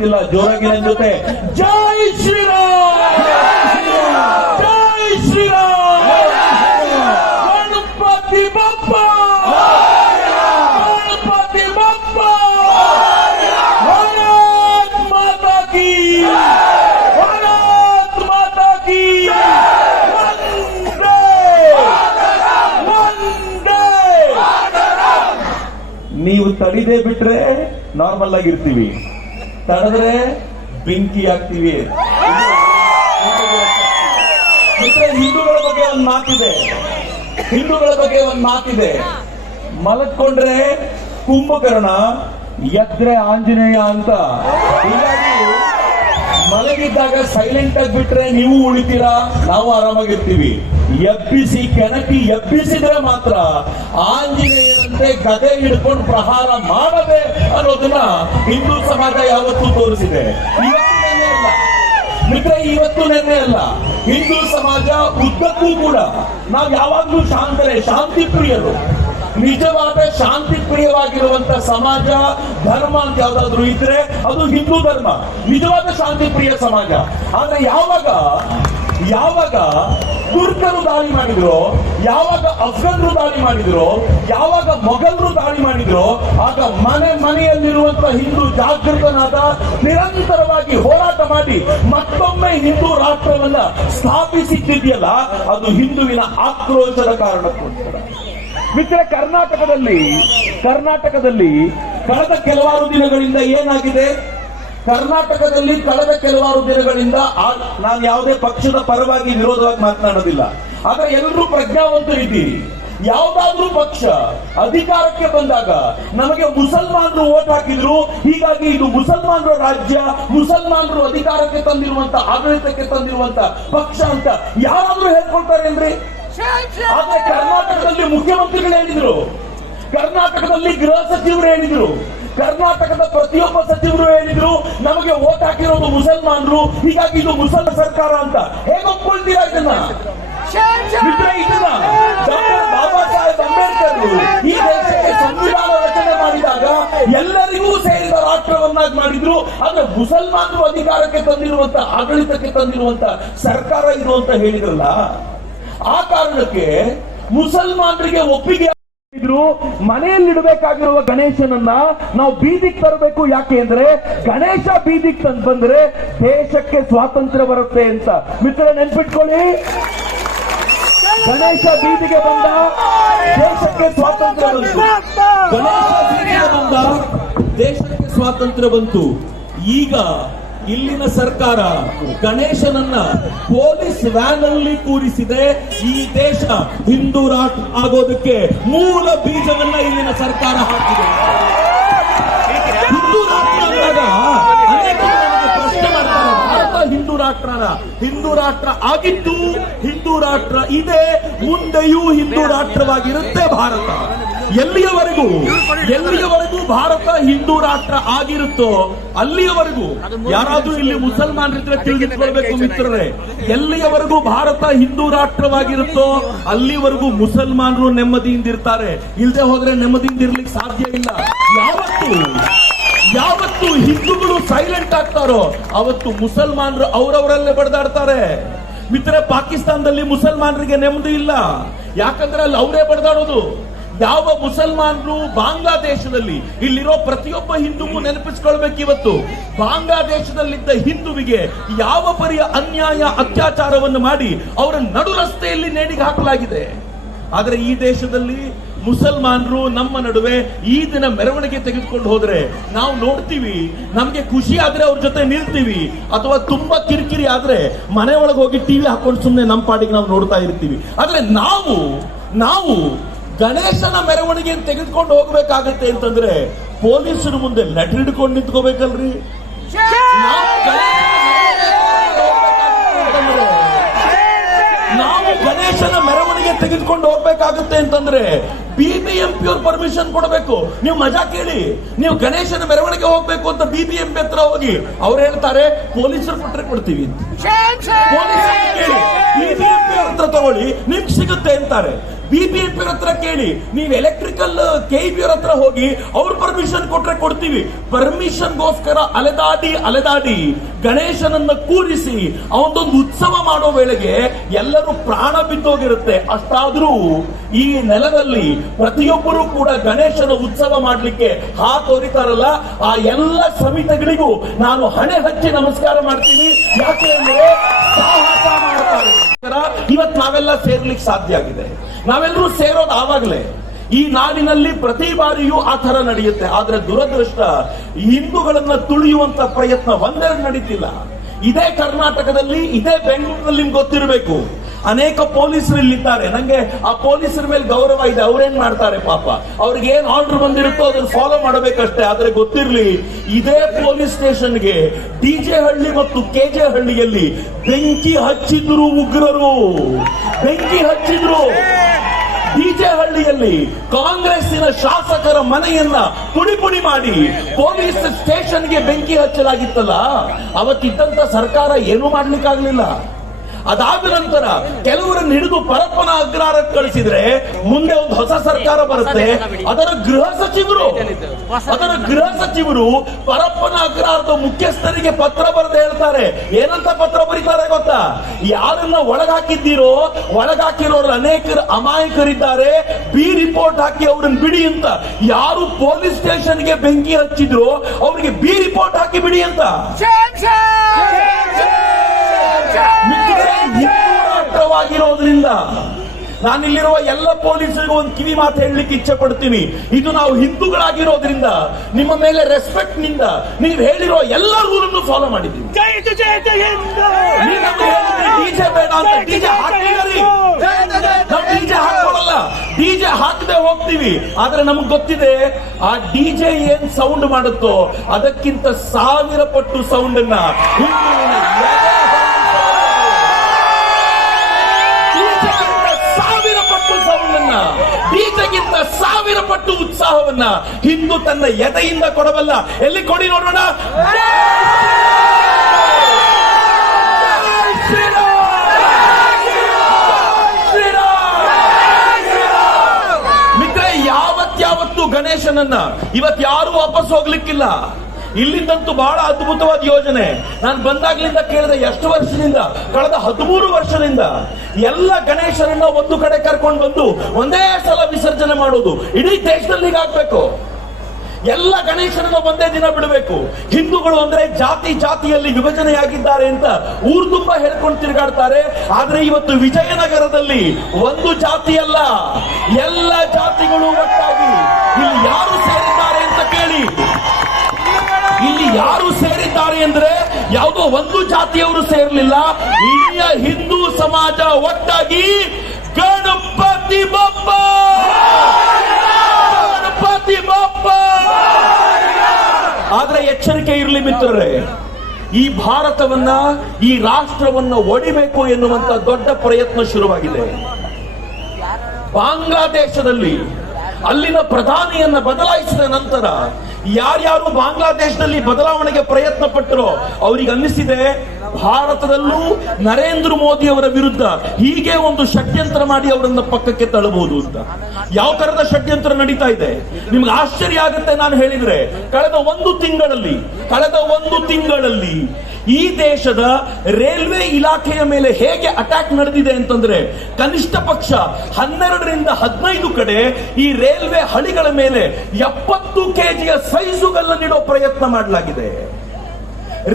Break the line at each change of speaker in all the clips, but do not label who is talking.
ಗೊತ್ತಿಲ್ಲ ಜೋರಾಗಿ ನನ್ನ ಜೊತೆ. ಜೈ ಶ್ರೀರಾಮ್! ಜೈ ಶ್ರೀರಾಮ್! ಗಣಪತಿ ಬಪ್ಪ! ಗಣಪತಿ ಬಪ್ಪ! ಭಾರತ್ ಮಾತಾ ಕಿ! ಭಾರತ್ ಮಾತಾ ಕಿ! ವಂದೇ! ವಂದೇ! ನೀವು ತಡಿದೇ ಬಿಟ್ರೆ ನಾರ್ಮಲ್ ಆಗಿರ್ತೀವಿ. ತಡೆದ್ರೆ ಬೆಂಕಿ ಆಗ್ತೀವಿ ಹಿಂದೂಗಳ ಬಗ್ಗೆ ಒಂದು ಮಾತಿದೆ. ಹಿಂದೂಗಳ ಬಗ್ಗೆ ಒಂದು ಮಾತಿದೆ. ಮಲಕೊಂಡ್ರೆ ಕುಂಭಕರ್ಣ, ಎದ್ರೆ ಆಂಜನೇಯ ಅಂತ. ಹೀಗಾಗಿ ಮಲಗಿದ್ದಾಗ ಸೈಲೆಂಟ್ ಆಗಿ ಬಿಟ್ರೆ ನೀವು ಉಳಿತೀರಾ? ನಾವು ಆರಾಮಾಗಿರ್ತೀವಿ. ಎಬ್ಬಿಸಿ ಕೆಣಕಿ ಎಬ್ಬಿಸಿದ್ರೆ ಮಾತ್ರ ಆಂಜನೇಯರಂತೆ ಗದೆ ಹಿಡ್ಕೊಂಡು ಪ್ರಹಾರ ಮಾಡದೆ ಅನ್ನೋದನ್ನ ಹಿಂದೂ ಸಮಾಜ ಯಾವತ್ತೂ ತೋರಿಸಿದೆ. ಮಿತ್ರ, ಇವತ್ತು ನೆನ್ನೆ ಅಲ್ಲ. ಹಿಂದೂ ಸಮಾಜ ಉದ್ದಕ್ಕೂ ಕೂಡ ನಾವು ಯಾವಾಗ್ಲೂ ಶಾಂತರೇ ಶಾಂತಿ ಪ್ರಿಯರು ನಿಜವಾದ ಶಾಂತಿ ಪ್ರಿಯವಾಗಿರುವಂತ ಸಮಾಜ, ಧರ್ಮ ಅಂತ ಯಾವ್ದಾದ್ರು ಇದ್ರೆ ಅದು ಹಿಂದೂ ಧರ್ಮ. ನಿಜವಾದ ಶಾಂತಿ ಪ್ರಿಯ ಸಮಾಜ. ಆದ್ರೆ ಯಾವಾಗ ಯಾವಾಗ ತುರ್ಕರು ದಾಳಿ ಮಾಡಿದ್ರು, ಯಾವಾಗ ಅಫ್ಘನ್ರು ದಾಳಿ ಮಾಡಿದ್ರು, ಯಾವಾಗ ಮೊಘಲ್ರು ದಾಳಿ ಮಾಡಿದ್ರು, ಆಗ ಮನೆ ಮನೆಯಲ್ಲಿರುವಂತಹ ಹಿಂದೂ ಜಾಗೃತನಾದ ನಿರಂತರವಾಗಿ ಹೋರಾಟ ಮಾಡಿ ಮತ್ತೊಮ್ಮೆ ಹಿಂದೂ ರಾಷ್ಟ್ರವನ್ನ ಸ್ಥಾಪಿಸಿದ್ದಿದೆಯಲ್ಲ, ಅದು ಹಿಂದುವಿನ ಆಕ್ರೋಶದ ಕಾರಣಕ್ಕೋಸ್ಕರ. ಮಿತ್ರ ಕರ್ನಾಟಕದಲ್ಲಿ ಕರ್ನಾಟಕದಲ್ಲಿ ಕಳೆದ ಕೆಲವಾರು ದಿನಗಳಿಂದ ಏನಾಗಿದೆ? ಕರ್ನಾಟಕದಲ್ಲಿ ಕಳೆದ ಕೆಲವಾರು ದಿನಗಳಿಂದ ನಾನು ಯಾವುದೇ ಪಕ್ಷದ ಪರವಾಗಿ ವಿರೋಧವಾಗಿ ಮಾತನಾಡೋದಿಲ್ಲ. ಆದ್ರೆ ಎಲ್ಲರೂ ಪ್ರಜ್ಞಾವಂತರಿದ್ದೀರಿ ಯಾವುದಾದ್ರೂ ಪಕ್ಷ ಅಧಿಕಾರಕ್ಕೆ ಬಂದಾಗ ನಮಗೆ ಮುಸಲ್ಮಾನರು ಓಟ್ ಹಾಕಿದ್ರು, ಹೀಗಾಗಿ ಇದು ಮುಸಲ್ಮಾನರ ರಾಜ್ಯ, ಮುಸಲ್ಮಾನರು ಅಧಿಕಾರಕ್ಕೆ ತಂದಿರುವಂತ, ಆಡಳಿತಕ್ಕೆ ತಂದಿರುವಂತ ಪಕ್ಷ ಅಂತ ಯಾರಾದ್ರೂ ಹೇಳ್ಕೊಳ್ತಾರೆ ಅಂದ್ರೆ? ಆದ್ರೆ ಕರ್ನಾಟಕದಲ್ಲಿ ಮುಖ್ಯಮಂತ್ರಿಗಳು ಹೇಳಿದ್ರು. ಕರ್ನಾಟಕದಲ್ಲಿ ಗೃಹ ಸಚಿವರು ಹೇಳಿದ್ರು. ಕರ್ನಾಟಕದ ಪ್ರತಿಯೊಬ್ಬ ಸಚಿವರು ಹೇಳಿದ್ರು. ನಮಗೆ ಓಟ್ ಹಾಕಿರೋದು ಮುಸಲ್ಮಾನರು, ಹೀಗಾಗಿ ಇದು ಮುಸಲ್ ಸರ್ಕಾರ ಅಂತ. ಹೇಗೆ ಒಪ್ಕೊಳ್ತೀರಾ ಇದನ್ನ? ಬಾಬಾ ಸಾಹೇಬ್ ಅಂಬೇಡ್ಕರ್ ಈ ದೇಶಕ್ಕೆ ಸಂವಿಧಾನ ರಚನೆ ಮಾಡಿದಾಗ ಎಲ್ಲರಿಗೂ ಸೇರಿದ ರಾಷ್ಟ್ರವನ್ನಾಗಿ ಮಾಡಿದ್ರು. ಆದ್ರೆ ಮುಸಲ್ಮಾನರು ಅಧಿಕಾರಕ್ಕೆ ತಂದಿರುವಂತ, ಆಡಳಿತಕ್ಕೆ ತಂದಿರುವಂತ ಸರ್ಕಾರ ಇದು ಅಂತ ಹೇಳಿದ್ರಲ್ಲ? ಆ ಕಾರಣಕ್ಕೆ ಮುಸಲ್ಮಾನರಿಗೆ ಒಪ್ಪಿಗೆ ಮನೆಯಲ್ಲಿಡಬೇಕಾಗಿರುವ ಗಣೇಶನನ್ನ ನಾವು ಬೀದಿಗೆ ತರಬೇಕು ಯಾಕೆ ಅಂದ್ರೆ ಗಣೇಶ ಬೀದಿಗೆ ತಂದು ಬಂದ್ರೆ ದೇಶಕ್ಕೆ ಸ್ವಾತಂತ್ರ್ಯ ಬರುತ್ತೆ ಅಂತ. ಮಿತ್ರ, ನೆನ್ಪಿಟ್ಕೊಳ್ಳಿ. ಗಣೇಶ ಬೀದಿಗೆ ಬಂದ ದೇಶಕ್ಕೆ ಸ್ವಾತಂತ್ರ್ಯ ಬಂತು. ಗಣೇಶ ಬೀದಿಗೆ ಬಂದ ದೇಶಕ್ಕೆ ಸ್ವಾತಂತ್ರ್ಯ ಬಂತು. ಈಗ ಇಲ್ಲಿನ ಸರ್ಕಾರ ಗಣೇಶನನ್ನ ಪೊಲೀಸ್ ವ್ಯಾನ್ ಅಲ್ಲಿ ಕೂರಿಸಿದೆ. ಈ ದೇಶ ಹಿಂದೂ ರಾಟ್ ಆಗೋದಕ್ಕೆ ಮೂಲ ಬೀಜವನ್ನ ಇಲ್ಲಿನ ಸರ್ಕಾರ ಹಾಕಿದೆ. ಹಿಂದೂ ರಾಷ್ಟ್ರ ಭಾರತ ಹಿಂದೂ ರಾಷ್ಟ್ರನ, ಹಿಂದೂ ರಾಷ್ಟ್ರ ಆಗಿದ್ದು ಹಿಂದೂ ರಾಷ್ಟ್ರ ಇದೆ, ಮುಂದೆಯೂ ಹಿಂದೂ ರಾಷ್ಟ್ರವಾಗಿರುತ್ತೆ ಭಾರತ. ಎಲ್ಲಿಯವರೆಗೂ ಎಲ್ಲಿಯವರೆಗೂ ಭಾರತ ಹಿಂದೂ ರಾಷ್ಟ್ರ ಆಗಿರುತ್ತೋ ಅಲ್ಲಿಯವರೆಗೂ ಯಾರಾದ್ರೂ ಇಲ್ಲಿ ಮುಸಲ್ಮಾನರಿದ್ರೆ ತಿಳಿದುಕೊಳ್ಬೇಕು ಮಿತ್ರರೇ. ಎಲ್ಲಿಯವರೆಗೂ ಭಾರತ ಹಿಂದೂ ರಾಷ್ಟ್ರವಾಗಿರುತ್ತೋ ಅಲ್ಲಿವರೆಗೂ ಮುಸಲ್ಮಾನರು ನೆಮ್ಮದಿಯಿಂದ ಇರ್ತಾರೆ. ಇಲ್ಲದೆ ಹೋದ್ರೆ ನೆಮ್ಮದಿಯಿಂದ ಇರ್ಲಿಕ್ಕೆ ಸಾಧ್ಯ ಇಲ್ಲ. ಯಾವತ್ತು? ಯಾವತ್ತು ಹಿಂದೂಗಳು ಸೈಲೆಂಟ್ ಆಗ್ತಾರೋ ಅವತ್ತು ಮುಸಲ್ಮಾನರು ಅವರವರಲ್ಲೇ ಬಡದಾಡ್ತಾರೆ. ಮಿತ್ರ ಪಾಕಿಸ್ತಾನದಲ್ಲಿ ಮುಸಲ್ಮಾನರಿಗೆ ನೆಮ್ಮದಿ ಇಲ್ಲ. ಯಾಕಂದ್ರೆ ಅಲ್ಲಿ ಅವರೇ ಬಡ್ದಾಡೋದು. ಯಾವ ಮುಸಲ್ಮಾನರು ಬಾಂಗ್ಲಾದೇಶದಲ್ಲಿ ಇಲ್ಲಿರೋ ಪ್ರತಿಯೊಬ್ಬ ಹಿಂದೂಗೂ ನೆನಪಿಸ್ಕೊಳ್ಬೇಕು ಇವತ್ತು. ಬಾಂಗ್ಲಾದೇಶದಲ್ಲಿದ್ದ ಹಿಂದುವಿಗೆ ಯಾವ ಪರಿಯ ಅನ್ಯಾಯ, ಅತ್ಯಾಚಾರವನ್ನು ಮಾಡಿ ಅವರ ನಡು ರಸ್ತೆಯಲ್ಲಿ ನೇಣಿಗೆ ಹಾಕಲಾಗಿದೆ. ಆದರೆ ಈ ದೇಶದಲ್ಲಿ ಮುಸಲ್ಮಾನರು ನಮ್ಮ ನಡುವೆ ಈ ದಿನ ಮೆರವಣಿಗೆ ತೆಗೆದುಕೊಂಡು ಹೋದ್ರೆ ನಾವು ನೋಡ್ತೀವಿ, ನಮ್ಗೆ ಖುಷಿ ಆದ್ರೆ ಅವ್ರ ಜೊತೆ ನಿಲ್ತೀವಿ, ಅಥವಾ ತುಂಬಾ ಕಿರಿಕಿರಿ ಆದ್ರೆ ಮನೆ ಒಳಗೆ ಹೋಗಿ ಟಿವಿ ಹಾಕೊಂಡು ಸುಮ್ಮನೆ ನಮ್ಮ ಪಾಡಿಗೆ ನಾವು ನೋಡ್ತಾ ಇರ್ತೀವಿ. ಆದ್ರೆ ನಾವು ನಾವು ಗಣೇಶನ ಮೆರವಣಿಗೆ ತೆಗೆದುಕೊಂಡು ಹೋಗ್ಬೇಕಾಗತ್ತೆ ಅಂತಂದ್ರೆ ಪೊಲೀಸರು ಮುಂದೆ ಲೆಟರ್ ಹಿಡ್ಕೊಂಡು ನಿಂತ್ಕೋಬೇಕಲ್ರಿ? ನಾವು ಗಣೇಶನ ಮೆರವಣಿಗೆ ತೆಗೆದುಕೊಂಡು ಹೋಗ್ಬೇಕಾಗುತ್ತೆ ಅಂತಂದ್ರೆ ಬಿಬಿಎಂಪಿ ಅವ್ರ ಪರ್ಮಿಷನ್ ಕೊಡಬೇಕು. ನೀವು ಮಜಾ ಕೇಳಿ. ನೀವು ಗಣೇಶನ ಮೆರವಣಿಗೆ ಹೋಗ್ಬೇಕು ಅಂತ ಬಿಬಿಎಂಪಿ ಹತ್ರ ಹೋಗಿ ಅವ್ರು ಹೇಳ್ತಾರೆ ಪೊಲೀಸರು ಕೊಟ್ಟರೆ ಕೊಡ್ತೀವಿ. ಅಂತ ತಗೊಳ್ಳಿ, ನಿಮ್ಗೆ ಸಿಗುತ್ತೆ ಅಂತಾರೆ. ಬಿಬಿಎಂಪಿ ಹತ್ರ ಕೇಳಿ, ನೀವು ಎಲೆಕ್ಟ್ರಿಕಲ್ ಕೆ ಹತ್ರ ಹೋಗಿ ಅವ್ರ ಪರ್ಮಿಷನ್ ಕೊಟ್ರೆ ಕೊಡ್ತೀವಿ. ಪರ್ಮಿಷನ್ಗೋಸ್ಕರ ಅಲೆದಾಡಿ ಅಲೆದಾಡಿ ಗಣೇಶನನ್ನ ಕೂರಿಸಿ ಅವನದೊಂದು ಉತ್ಸವ ಮಾಡೋ ವೇಳೆಗೆ ಎಲ್ಲರೂ ಪ್ರಾಣ ಬಿದ್ದೋಗಿರುತ್ತೆ. ಅಷ್ಟಾದ್ರೂ ಈ ನೆಲದಲ್ಲಿ ಪ್ರತಿಯೊಬ್ಬರೂ ಕೂಡ ಗಣೇಶನ ಉತ್ಸವ ಮಾಡ್ಲಿಕ್ಕೆ ಹಾತೊರಿತಾರಲ್ಲ ಆ ಎಲ್ಲ ಸಮಿತಿಗಳಿಗೂ ನಾನು ಹಣೆ ಹಚ್ಚಿ ನಮಸ್ಕಾರ ಮಾಡ್ತೀನಿ. ಯಾಕೆ ಅಂದ್ರೆ ಇವತ್ತು ನಾವೆಲ್ಲ ಸೇರ್ಲಿಕ್ಕೆ ಸಾಧ್ಯ ಆಗಿದೆ. ನಾವೆಲ್ಲರೂ ಸೇರೋದು ಆವಾಗಲೇ. ಈ ನಾಡಿನಲ್ಲಿ ಪ್ರತಿ ಬಾರಿಯೂ ಆ ತರ ನಡೆಯುತ್ತೆ. ಆದ್ರೆ ದುರದೃಷ್ಟ, ಹಿಂದೂಗಳನ್ನ ತುಳಿಯುವಂತ ಪ್ರಯತ್ನ ಒಂದೆರಡು ನಡೀತಿಲ್ಲ. ಇದೇ ಕರ್ನಾಟಕದಲ್ಲಿ, ಇದೇ ಬೆಂಗಳೂರಿನಲ್ಲಿ ನಿಮ್ಗೆ ಗೊತ್ತಿರಬೇಕು. ಅನೇಕ ಪೊಲೀಸರು ಇಲ್ಲಿದ್ದಾರೆ. ನಂಗೆ ಆ ಪೊಲೀಸರ ಮೇಲೆ ಗೌರವ ಇದೆ. ಅವ್ರೇನ್ ಮಾಡ್ತಾರೆ ಪಾಪ? ಅವ್ರಿಗೆ ಏನ್ ಆರ್ಡರ್ ಬಂದಿರುತ್ತೋ ಅದನ್ನ ಫಾಲೋ ಮಾಡಬೇಕಷ್ಟೇ. ಆದ್ರೆ ಗೊತ್ತಿರ್ಲಿ, ಇದೇ ಪೊಲೀಸ್ ಸ್ಟೇಷನ್ಗೆ ಡಿಜೆ ಹಳ್ಳಿ ಮತ್ತು ಕೆ ಜೆ ಹಳ್ಳಿಯಲ್ಲಿ ಬೆಂಕಿ ಹಚ್ಚಿದ್ರು ಉಗ್ರರು. ಬೆಂಕಿ ಹಚ್ಚಿದ್ರು. ಹಳ್ಳಿಯಲ್ಲಿ ಕಾಂಗ್ರೆಸ್ಸಿನ ಶಾಸಕರ ಮನೆಯನ್ನ ಪುಡಿ ಪುಡಿ ಮಾಡಿ ಪೊಲೀಸ್ ಸ್ಟೇಷನ್ಗೆ ಬೆಂಕಿ ಹಚ್ಚಲಾಗಿತ್ತಲ್ಲ? ಅವತ್ತಿದ್ದಂತ ಸರ್ಕಾರ ಏನು ಮಾಡ್ಲಿಕ್ಕಾಗ್ಲಿಲ್ಲ. ಅದಾದ ನಂತರ ಕೆಲವರನ್ನು ಹಿಡಿದು ಪರಪ್ಪನ ಅಗ್ರಹಾರಕ್ಕೆ ಕಳಿಸಿದ್ರೆ ಮುಂದೆ ಒಂದು ಹೊಸ ಸರ್ಕಾರ ಬರುತ್ತೆ. ಅದರ ಗೃಹ ಸಚಿವರು ಅದರ ಗೃಹ ಸಚಿವರು ಪರಪ್ಪನ ಅಗ್ರಹಾರದ ಮುಖ್ಯಸ್ಥರಿಗೆ ಪತ್ರ ಬರೆದು ಹೇಳ್ತಾರೆ. ಏನಂತ ಪತ್ರ ಬರೀತಾರೆ ಗೊತ್ತಾ? ಯಾರನ್ನ ಒಳಗಾಕಿದ್ದೀರೋ ಒಳಗಾಕಿರೋರು ಅನೇಕರು ಅಮಾಯಕರಿದ್ದಾರೆ. ಬಿ ರಿಪೋರ್ಟ್ ಹಾಕಿ ಅವ್ರನ್ನ ಬಿಡಿ ಅಂತ. ಯಾರು ಪೊಲೀಸ್ ಸ್ಟೇಷನ್ಗೆ ಬೆಂಕಿ ಹಚ್ಚಿದ್ರು ಅವರಿಗೆ ಬಿ ರಿಪೋರ್ಟ್ ಹಾಕಿ ಬಿಡಿ ಅಂತ. ಮಿತ್ರರೇ, ನಾನಿಲ್ಲಿರುವ ಎಲ್ಲ ಪೊಲೀಸರಿಗೂ ಒಂದು ಕಿವಿ ಮಾತು ಹೇಳಲಿಕ್ಕೆ ಇಚ್ಛೆ ಪಡ್ತೀನಿ ಇದು ನಾವು ಹಿಂದೂಗಳಾಗಿರೋದ್ರಿಂದ ನಿಮ್ಮ ಮೇಲೆ ರೆಸ್ಪೆಕ್ಟ್ನಿಂದ ನೀವು ಹೇಳಿರೋ ಎಲ್ಲ ರೂಲನ್ನು ಫಾಲೋ ಮಾಡಿದ್ದೀವಿ.
ಜೈ ಜೈ ಜೈ ಜೈ ಹಿಂದ್.
ಡಿಜೆ ಬೇಡ ಅಂತ ಡಿಜೆ ಹಾಕಿದ್ದೀರಿ ನಾವು ಡಿಜೆ ಹಾಕೊಳ್ಳಲ್ಲ ಡಿಜೆ ಹಾಕದೆ ಹೋಗ್ತೀವಿ. ಆದ್ರೆ ನಮ್ಗೆ ಗೊತ್ತಿದೆ ಆ ಡಿಜೆ ಏನ್ ಸೌಂಡ್ ಮಾಡುತ್ತೋ ಅದಕ್ಕಿಂತ ಸಾವಿರ ಪಟ್ಟು ಸೌಂಡ್ ಅನ್ನ ಪಟ್ಟು ಉತ್ಸಾಹವನ್ನ ಹಿಂದು ತನ್ನ ಎದೆಯಿಂದ ಕೊಡಬಲ್ಲ ಎಲ್ಲಿ ಕೊಡಿ ನೋಡೋಣ! ಮಿತ್ರ ಗಣೇಶನನ್ನ ಇವತ್ ಯಾರು ವಾಪಸ್ ಹೋಗ್ಲಿಕ್ಕಿಲ್ಲ ಇಲ್ಲಿಂದಂತೂ ಬಹಳ ಅದ್ಭುತವಾದ ಯೋಜನೆ. ನಾನು ಬಂದಾಗ್ಲಿಂದ ಕೇಳಿದೆ, ಎಷ್ಟು ವರ್ಷದಿಂದ? ಕಳೆದ ಹದಿಮೂರು ವರ್ಷದಿಂದ ಎಲ್ಲ ಗಣೇಶರನ್ನ ಒಂದು ಕಡೆ ಕರ್ಕೊಂಡು ಬಂದು ಒಂದೇ ಸಲ ವಿಸರ್ಜನೆ ಮಾಡೋದು. ಇಡೀ ದೇಶದಲ್ಲಿ ಹೀಗಾಗ್ಬೇಕು ಎಲ್ಲ ಗಣೇಶನನ್ನ ಒಂದೇ ದಿನ ಬಿಡಬೇಕು. ಹಿಂದೂಗಳು ಅಂದ್ರೆ ಜಾತಿ ಜಾತಿಯಲ್ಲಿ ವಿಭಜನೆಯಾಗಿದ್ದಾರೆ ಅಂತ ಊರು ತುಂಬಾ ಹೇಳ್ಕೊಂಡು ತಿರುಗಾಡ್ತಾರೆ. ಆದ್ರೆ ಇವತ್ತು ವಿಜಯನಗರದಲ್ಲಿ ಒಂದು ಜಾತಿ ಅಲ್ಲ ಎಲ್ಲ ಜಾತಿಗಳು ಒಟ್ಟಾಗಿ ಅಂದ್ರೆ ಯಾವುದೋ ಒಂದು ಜಾತಿಯವರು ಸೇರಲಿಲ್ಲ. ಇಡೀ ಹಿಂದೂ ಸಮಾಜ ಒಟ್ಟಾಗಿ ಗಣಪತಿ ಬಪ್ಪ! ಗಣಪತಿ ಬಪ್ಪ! ಆದ್ರೆ ಎಚ್ಚರಿಕೆ ಇರಲಿ ಮಿತ್ರರೇ, ಈ ಭಾರತವನ್ನ, ಈ ರಾಷ್ಟ್ರವನ್ನ ಒಡಿಬೇಕು ಎನ್ನುವಂತ ದೊಡ್ಡ ಪ್ರಯತ್ನ ಶುರುವಾಗಿದೆ. ಬಾಂಗ್ಲಾದೇಶದಲ್ಲಿ ಅಲ್ಲಿನ ಪ್ರಧಾನಿಯನ್ನ ಬದಲಾಯಿಸಿದ ನಂತರ ಯಾರ್ಯಾರು ಬಾಂಗ್ಲಾದೇಶದಲ್ಲಿ ಬದಲಾವಣೆಗೆ ಪ್ರಯತ್ನ ಪಟ್ಟರೋ ಅವರಿಗೆ ಅನ್ನಿಸಿದೆ ಭಾರತದಲ್ಲೂ ನರೇಂದ್ರ ಮೋದಿ ಅವರ ವಿರುದ್ಧ ಹೀಗೆ ಒಂದು ಷಡ್ಯಂತ್ರ ಮಾಡಿ ಅವರನ್ನ ಪಕ್ಕಕ್ಕೆ ತಳ್ಳಬಹುದು ಅಂತ. ಯಾವ ತರದ ಷಡ್ಯಂತ್ರ ನಡೀತಾ ಇದೆ? ನಿಮ್ಗೆ ಆಶ್ಚರ್ಯ ಆಗುತ್ತೆ ನಾನು ಹೇಳಿದ್ರೆ, ಕಳೆದ ಒಂದು ತಿಂಗಳಲ್ಲಿ, ಕಳೆದ ಒಂದು ತಿಂಗಳಲ್ಲಿ ಈ ದೇಶದ ರೈಲ್ವೆ ಇಲಾಖೆಯ ಮೇಲೆ ಹೇಗೆ ಅಟ್ಯಾಕ್ ನಡೆದಿದೆ ಅಂತಂದ್ರೆ, ಕನಿಷ್ಠ ಪಕ್ಷ ಹನ್ನೆರಡರಿಂದ ಹದಿನೈದು ಕಡೆ ಈ ರೈಲ್ವೆ ಹಳಿಗಳ ಮೇಲೆ ಎಪ್ಪತ್ತು ಕೆಜಿಯ ಸೈಜುಗಳನ್ನಿಡೋ ಪ್ರಯತ್ನ ಮಾಡಲಾಗಿದೆ.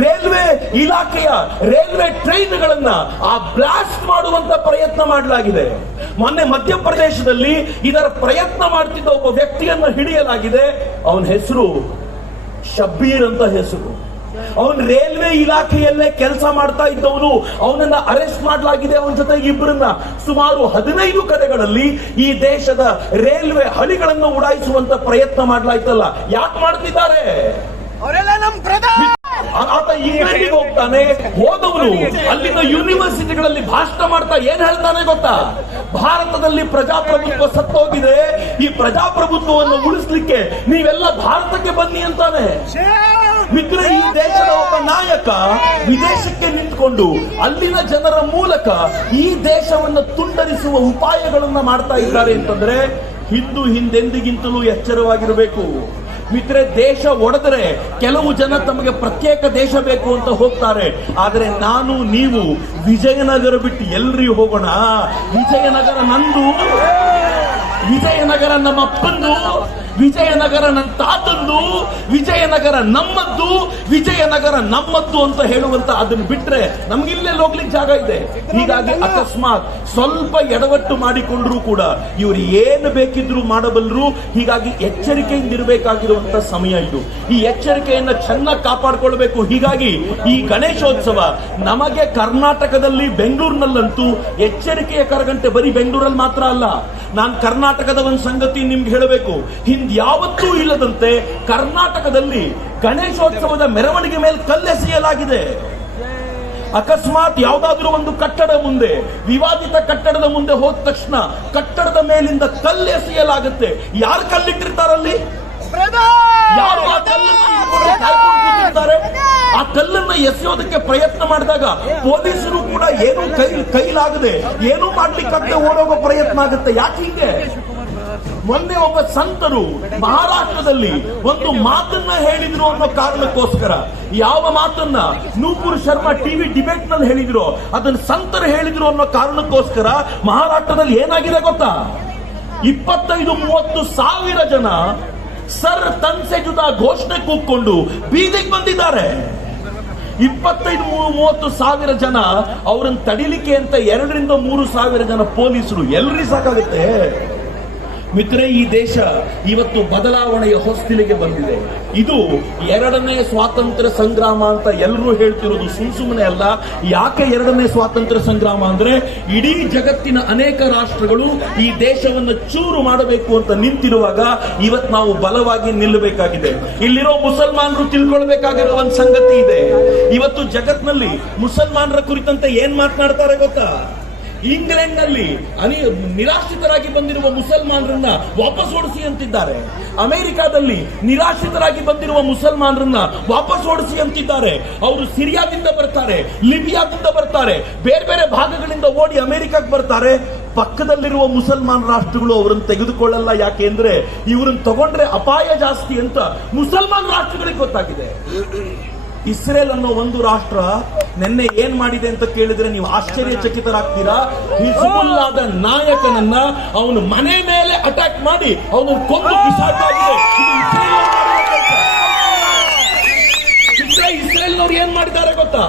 ರೈಲ್ವೆ ಇಲಾಖೆಯ ರೈಲ್ವೆ ಟ್ರೈನ್ಗಳನ್ನ ಆ ಬ್ಲಾಸ್ಟ್ ಮಾಡುವಂತ ಪ್ರಯತ್ನ ಮಾಡಲಾಗಿದೆ. ಮೊನ್ನೆ ಮಧ್ಯಪ್ರದೇಶದಲ್ಲಿ ಇದರ ಪ್ರಯತ್ನ ಮಾಡ್ತಿದ್ದ ಒಬ್ಬ ವ್ಯಕ್ತಿಯನ್ನ ಹಿಡಿಯಲಾಗಿದೆ. ಅವನ ಹೆಸರು ಶಬ್ಬೀರ್ ಅಂತ ಹೆಸರು. ಅವನ್ ರೈಲ್ವೆ ಇಲಾಖೆಯಲ್ಲೇ ಕೆಲಸ ಮಾಡ್ತಾ ಇದ್ದವನು. ಅವನನ್ನ ಅರೆಸ್ಟ್ ಮಾಡಲಾಗಿದೆ ಅವನ ಜೊತೆ ಇಬ್ಬರನ್ನ ಸುಮಾರು ಹದಿನೈದು ಕಡೆಗಳಲ್ಲಿ ಈ ದೇಶದ ರೈಲ್ವೆ ಹಳಿಗಳನ್ನು ಉಡಾಯಿಸುವಂತ ಪ್ರಯತ್ನ ಮಾಡ್ಲಾಯ್ತಲ್ಲ. ಯಾಕೆ ಮಾಡ್ತಿದ್ದಾರೆ?
ಅವರೆಲ್ಲ ನಮ್ ಪ್ರಧಾನ.
ಆತ ಇಂಗ್ಲೆಂಡಿಗೆ ಹೋಗ್ತಾನೆ, ಹೋದವನು ಅಲ್ಲಿನ ಯೂನಿವರ್ಸಿಟಿಗಳಲ್ಲಿ ಭಾಷಣ ಮಾಡ್ತಾ ಏನ್ ಹೇಳ್ತಾನೆ ಗೊತ್ತಾ? ಭಾರತದಲ್ಲಿ ಪ್ರಜಾಪ್ರಭುತ್ವ ಸತ್ತೋಗಿದೆ. ಈ ಪ್ರಜಾಪ್ರಭುತ್ವವನ್ನು ಉಳಿಸ್ಲಿಕ್ಕೆ ನೀವೆಲ್ಲ ಭಾರತಕ್ಕೆ ಬನ್ನಿ ಅಂತಾನೆ. ಮಿತ್ರ ಈ ದೇಶದ ಒಬ್ಬ ನಾಯಕ ವಿದೇಶಕ್ಕೆ ನಿಂತ್ಕೊಂಡು ಅಲ್ಲಿನ ಜನರ ಮೂಲಕ ಈ ದೇಶವನ್ನು ತುಂಡರಿಸುವ ಉಪಾಯಗಳನ್ನ ಮಾಡ್ತಾ ಇದ್ದಾರೆ ಅಂತಂದ್ರೆ, ಹಿಂದೂ ಹಿಂದೆಂದಿಗಿಂತಲೂ ಎಚ್ಚರವಾಗಿರಬೇಕು. ಮಿತ್ರೆ ದೇಶ ಒಡೆದರೆ ಕೆಲವು ಜನ ತಮಗೆ ಪ್ರತ್ಯೇಕ ದೇಶ ಬೇಕು ಅಂತ ಹೋಗ್ತಾರೆ. ಆದರೆ ನಾನು, ನೀವು ವಿಜಯನಗರ ಬಿಟ್ಟು ಎಲ್ರಿ ಹೋಗೋಣ. ವಿಜಯನಗರ ನಂದು. ವಿಜಯನಗರ ನಮ್ಮ ಅಪ್ಪಂದು ವಿಜಯನಗರ ನನ್ನ ತಾತಂದು ವಿಜಯನಗರ ನಮ್ಮದ್ದು ವಿಜಯನಗರ ನಮ್ಮದ್ದು ಅಂತ ಹೇಳುವಂತ ಅದನ್ನ ಬಿಟ್ರೆ ನಮ್ಗಿಲ್ಲೇ ಹೋಗ್ಲಿಕ್ಕೆ ಜಾಗ ಇದೆ. ಹೀಗಾಗಿ ಅಕಸ್ಮಾತ್ ಸ್ವಲ್ಪ ಎಡವಟ್ಟು ಮಾಡಿಕೊಂಡ್ರು ಕೂಡ ಇವರು ಏನು ಬೇಕಿದ್ರು ಮಾಡಬಲ್ಲರು ಹೀಗಾಗಿ ಎಚ್ಚರಿಕೆಯಿಂದ ಇರಬೇಕಾಗಿರುವಂತ ಸಮಯ ಇದು. ಈ ಎಚ್ಚರಿಕೆಯನ್ನ ಚೆನ್ನಾಗಿ ಕಾಪಾಡಿಕೊಳ್ಬೇಕು. ಹೀಗಾಗಿ ಈ ಗಣೇಶೋತ್ಸವ ನಮಗೆ ಕರ್ನಾಟಕದಲ್ಲಿ ಬೆಂಗಳೂರಿನಲ್ಲಂತೂ ಎಚ್ಚರಿಕೆಯ ಕರಗಂಟೆ ಬರೀ ಬೆಂಗಳೂರಲ್ಲಿ ಮಾತ್ರ ಅಲ್ಲ. ನಾನು ಕರ್ನಾಟಕದ ಒಂದು ಸಂಗತಿ ನಿಮ್ಗೆ ಹೇಳಬೇಕು. ಹಿಂದ್ ಯಾವತ್ತೂ ಇಲ್ಲದಂತೆ ಕರ್ನಾಟಕದಲ್ಲಿ ಗಣೇಶೋತ್ಸವದ ಮೆರವಣಿಗೆ ಮೇಲೆ ಕಲ್ಲೆಸೆಯಲಾಗಿದೆ ಅಕಸ್ಮಾತ್ ಯಾವ್ದಾದ್ರೂ ಒಂದು ಕಟ್ಟಡ ಮುಂದೆ ವಿವಾದಿತ ಕಟ್ಟಡದ ಮುಂದೆ ಹೋದ ತಕ್ಷಣ ಕಟ್ಟಡದ ಮೇಲಿಂದ ಕಲ್ಲೆಸೆಯಲಾಗುತ್ತೆ ಯಾರು ಕಲ್ಲಿಟ್ಟಿರ್ತಾರಲ್ಲಿ? ಯಾರು ಆ ಕಲ್ಲನ್ನ ಇಟ್ಕೊಂಡು ಕಾಯ್ಕೊಂಡು ಕೂತಿರ್ತಾರೆ ಆ ಕಲ್ಲನ್ನ ಎಸೆಯೋದಕ್ಕೆ ಪ್ರಯತ್ನ ಮಾಡಿದಾಗ ಪೊಲೀಸರು ಕೂಡ ಏನು ಕೈ, ಕೈಲಾಗದೆ ಏನೂ ಮಾಡ್ಲಿಕ್ಕಾಗದೆ ಓಡೋಗೋ ಪ್ರಯತ್ನ ಆಗುತ್ತೆ. ಯಾಕೆ ಹೀಗೆ? ಮೊನ್ನೆ ಒಬ್ಬ ಸಂತರು ಮಹಾರಾಷ್ಟ್ರದಲ್ಲಿ ಒಂದು ಮಾತನ್ನ ಹೇಳಿದ್ರು ಅನ್ನೋ ಕಾರಣಕ್ಕೋಸ್ಕರ. ಯಾವ ಮಾತನ್ನ? ನೂಪುರ್ ಶರ್ಮಾ ಟಿವಿ ಡಿಬೇಟ್ನಲ್ಲಿ ಹೇಳಿದ್ರು. ಅದನ್ನ ಸಂತರು ಹೇಳಿದ್ರು ಅನ್ನೋ ಕಾರಣಕ್ಕೋಸ್ಕರ ಮಹಾರಾಷ್ಟ್ರದಲ್ಲಿ ಏನಾಗಿದೆ ಗೊತ್ತಾ? ಇಪ್ಪತ್ತೈದು, ಮೂವತ್ತು ಸಾವಿರ ಜನ ಸರ್ ತನ್ಸೆ ಜುದಾ ಘೋಷಣೆ ಕೂಗ್ಕೊಂಡು ಬೀದಿಗೆ ಬಂದಿದ್ದಾರೆ. ಇಪ್ಪತ್ತೈದು ಮೂವತ್ತು ಸಾವಿರ ಜನ ಅವರನ್ನು ತಡಿಲಿಕ್ಕೆ ಅಂತ ಎರಡರಿಂದ ಮೂರು ಸಾವಿರ ಜನ ಪೊಲೀಸರು. ಎಲ್ರಿ ಸಾಕಾಗುತ್ತೆ. ಮಿತ್ರೆ ಈ ದೇಶ ಇವತ್ತು ಬದಲಾವಣೆಯ ಹೊಸ್ತಿಲಿಗೆ ಬಂದಿದೆ. ಇದು ಎರಡನೇ ಸ್ವಾತಂತ್ರ್ಯ ಸಂಗ್ರಾಮ ಅಂತ ಎಲ್ಲರೂ ಹೇಳ್ತಿರೋದು ಸುಮ್ ಸುಮ್ಮನೆ ಅಲ್ಲ. ಯಾಕೆ ಎರಡನೇ ಸ್ವಾತಂತ್ರ್ಯ ಸಂಗ್ರಾಮ ಅಂದ್ರೆ ಇಡೀ ಜಗತ್ತಿನ ಅನೇಕ ರಾಷ್ಟ್ರಗಳು ಈ ದೇಶವನ್ನು ಚೂರು ಮಾಡಬೇಕು ಅಂತ ನಿಂತಿರುವಾಗ ಇವತ್ತು ನಾವು ಬಲವಾಗಿ ನಿಲ್ಲಬೇಕಾಗಿದೆ. ಇಲ್ಲಿರೋ ಮುಸಲ್ಮಾನರು ತಿಳ್ಕೊಳ್ಬೇಕಾಗಿರೋ ಒಂದು ಸಂಗತಿ ಇದೆ. ಇವತ್ತು ಜಗತ್ನಲ್ಲಿ ಮುಸಲ್ಮಾನರ ಕುರಿತಂತೆ ಏನ್ ಮಾತನಾಡ್ತಾರೆ ಗೊತ್ತಾ? ಇಂಗ್ಲೆಂಡ್ನಲ್ಲಿ ಅನಿ ನಿರಾಶ್ರಿತರಾಗಿ ಬಂದಿರುವ ಮುಸಲ್ಮಾನರನ್ನ ವಾಪಸ್ ಓಡಿಸಿ ಅಂತಿದ್ದಾರೆ. ಅಮೆರಿಕಾದಲ್ಲಿ ನಿರಾಶ್ರಿತರಾಗಿ ಬಂದಿರುವ ಮುಸಲ್ಮಾನರನ್ನ ವಾಪಸ್ ಓಡಿಸಿ ಅಂತಿದ್ದಾರೆ. ಅವರು ಸಿರಿಯಾದಿಂದ ಬರ್ತಾರೆ, ಲಿಬಿಯಾದಿಂದ ಬರ್ತಾರೆ, ಬೇರೆ ಬೇರೆ ಭಾಗಗಳಿಂದ ಓಡಿ ಅಮೆರಿಕಕ್ಕೆ ಬರ್ತಾರೆ. ಪಕ್ಕದಲ್ಲಿರುವ ಮುಸಲ್ಮಾನ್ ರಾಷ್ಟ್ರಗಳು ಅವರನ್ನು ತೆಗೆದುಕೊಳ್ಳಲ್ಲ ಯಾಕೆಂದ್ರೆ ಇವರನ್ನು ತಗೊಂಡ್ರೆ ಅಪಾಯ ಜಾಸ್ತಿ ಅಂತ ಮುಸಲ್ಮಾನ್ ರಾಷ್ಟ್ರಗಳಿಗೆ ಗೊತ್ತಾಗಿದೆ. ಇಸ್ರೇಲ್ ಅನ್ನೋ ಒಂದು ರಾಷ್ಟ್ರ ನಿನ್ನೆ ಏನ್ ಮಾಡಿದೆ ಅಂತ ಕೇಳಿದ್ರೆ ನೀವು ಆಶ್ಚರ್ಯಚಕಿತರಾಗ್ತೀರಾ? ನಿಜವಲ್ಲಾದ ನಾಯಕನನ್ನ ಅವನು ಮನೆ ಮೇಲೆ ಅಟ್ಯಾಕ್ ಮಾಡಿ ಅವನು ಕೊಂದು ಬಿಸಾಕಾಗಿದೆ. ಇಸ್ರೇಲ್ನವ್ರು ಏನ್ ಮಾಡಿದ್ದಾರೆ ಗೊತ್ತಾ?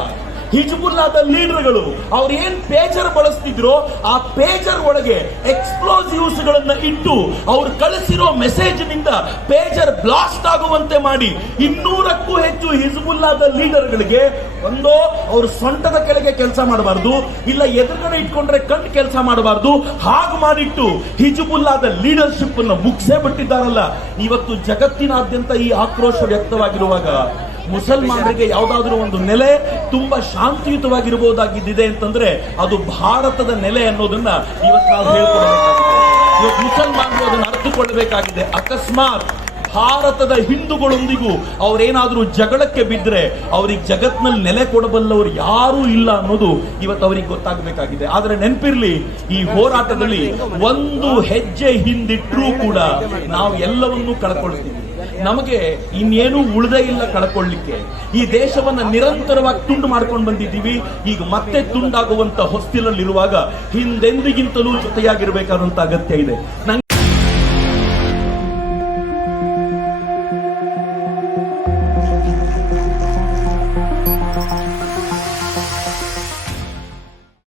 ಹಿಜ್ಬುಲ್ಲಾದ ಲೀಡರ್ಗಳು, ಅವ್ರು ಏನ್ ಪೇಜರ್ ಬಳಸ್ತಿದ್ರು ಆ ಪೇಜರ್ ಒಳಗೆ ಎಕ್ಸ್ಪ್ಲೋಸಿವ್ಸ್ ಗಳನ್ನ ಇಟ್ಟು ಅವ್ರು ಕಳಿಸಿರೋ ಮೆಸೇಜ್ನಿಂದ ಪೇಜರ್ ಬ್ಲಾಸ್ಟ್ ಆಗುವಂತೆ ಮಾಡಿ ಇನ್ನೂರಕ್ಕೂ ಹೆಚ್ಚು ಹಿಜ್ಬುಲ್ಲಾದ ಲೀಡರ್ಗಳಿಗೆ ಒಂದೋ ಅವ್ರ ಸೊಂಟದ ಕೆಳಗೆ ಕೆಲಸ ಮಾಡಬಾರ್ದು, ಇಲ್ಲ ಎದುರುಗಡೆ ಇಟ್ಕೊಂಡ್ರೆ ಕಣ್ಣು ಕೆಲಸ ಮಾಡಬಾರ್ದು, ಹಾಗೆ ಮಾಡಿಟ್ಟು ಹಿಜ್ಬುಲ್ಲಾದ ಲೀಡರ್ಶಿಪ್ ಅನ್ನು ಮುಗಿಸೇ ಬಿಟ್ಟಿದ್ದಾರಲ್ಲ. ಇವತ್ತು ಜಗತ್ತಿನಾದ್ಯಂತ ಈ ಆಕ್ರೋಶ ವ್ಯಕ್ತವಾಗಿರುವಾಗ ಮುಸಲ್ಮಾನರಿಗೆ ಯಾವುದಾದ್ರೂ ಒಂದು ನೆಲೆ ತುಂಬಾ ಶಾಂತಿಯುತವಾಗಿರಬಹುದಾಗಿದ್ದಿದೆ ಅಂತಂದ್ರೆ ಅದು ಭಾರತದ ನೆಲೆ ಅನ್ನೋದನ್ನ ಇವತ್ತು ನಾವು ಹೇಳ್ಕೊಳ್ಬೇಕಾಗಿದೆ ಇವತ್ತು ಮುಸಲ್ಮಾನರು ಅದನ್ನು ಅರ್ಥಕೊಳ್ಳಬೇಕಾಗಿದೆ ಅಕಸ್ಮಾತ್ ಭಾರತದ ಹಿಂದೂಗಳೊಂದಿಗೂ ಅವರೇನಾದ್ರೂ ಜಗಳಕ್ಕೆ ಬಿದ್ದರೆ ಅವ್ರಿಗೆ ಜಗತ್ನಲ್ಲಿ ನೆಲೆ ಕೊಡಬಲ್ಲವರು ಯಾರೂ ಇಲ್ಲ ಅನ್ನೋದು ಇವತ್ತು ಅವರಿಗೆ ಗೊತ್ತಾಗಬೇಕಾಗಿದೆ. ಆದ್ರೆ ನೆನಪಿರ್ಲಿ, ಈ ಹೋರಾಟದಲ್ಲಿ ಒಂದು ಹೆಜ್ಜೆ ಹಿಂದಿಟ್ರೂ ಕೂಡ ನಾವು ಎಲ್ಲವನ್ನೂ ಕಳ್ಕೊಳ್ತೀವಿ. ನಮಗೆ ಇನ್ನೇನು ಉಳಿದೇ ಇಲ್ಲ ಕಳ್ಕೊಳ್ಳಿಕ್ಕೆ. ಈ ದೇಶವನ್ನ ನಿರಂತರವಾಗಿ ತುಂಡು ಮಾಡ್ಕೊಂಡು ಬಂದಿದ್ದೀವಿ. ಈಗ ಮತ್ತೆ ತುಂಡಾಗುವಂತ ಹೊಸ್ತಿಲಲ್ಲಿರುವಾಗ ಹಿಂದೆಂದಿಗಿಂತಲೂ ಜೊತೆಯಾಗಿರ್ಬೇಕಾದಂತ ಅಗತ್ಯ ಇದೆ.